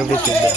எப்படி சொல்லுங்க?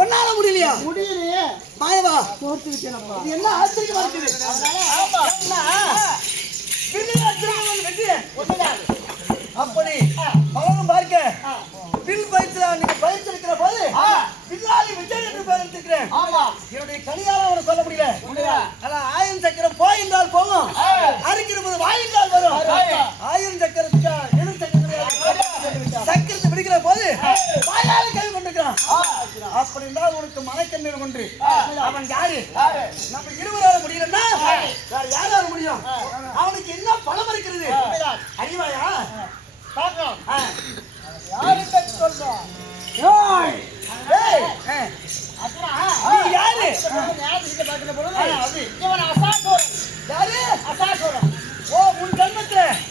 ஒன்னால முடியலையா? முடியலையே. மாயவா தோத்து விட்டேனப்பா. என்ன ஆச்சரியமா இருக்குது? அப்படி பலரும் பார்க்க பில் பயிற்சி நீங்க பயிற்சிருக்கிற போது பில்லாலி விஜய் என்று பெயர்த்திருக்கிறேன். என்னுடைய கனியால அவனை சொல்ல முடியல. ஆனா ஆயிரம் சக்கரம் போய் என்றால் போகும், அறுக்கிற போது வாய் என்றால் வரும். ஆயிரம் சக்கரத்துக்கு எதிர் சக்கரம் சக்கரத்தை பிடிக்கிற போது வாயால கல்வி கொண்டிருக்கிறான். அப்படி என்றால் உனக்கு மனக்கண்ணீர் கொண்டு அவன் யாரு? நம்ம இருவரால முடியலன்னா வேற யாரால முடியும்? அவனுக்கு என்ன பலம் இருக்கிறது? அறிவாயா? பார்க்கலாம். யாருக்கு சொல்றோம்? யாரு? யாரு?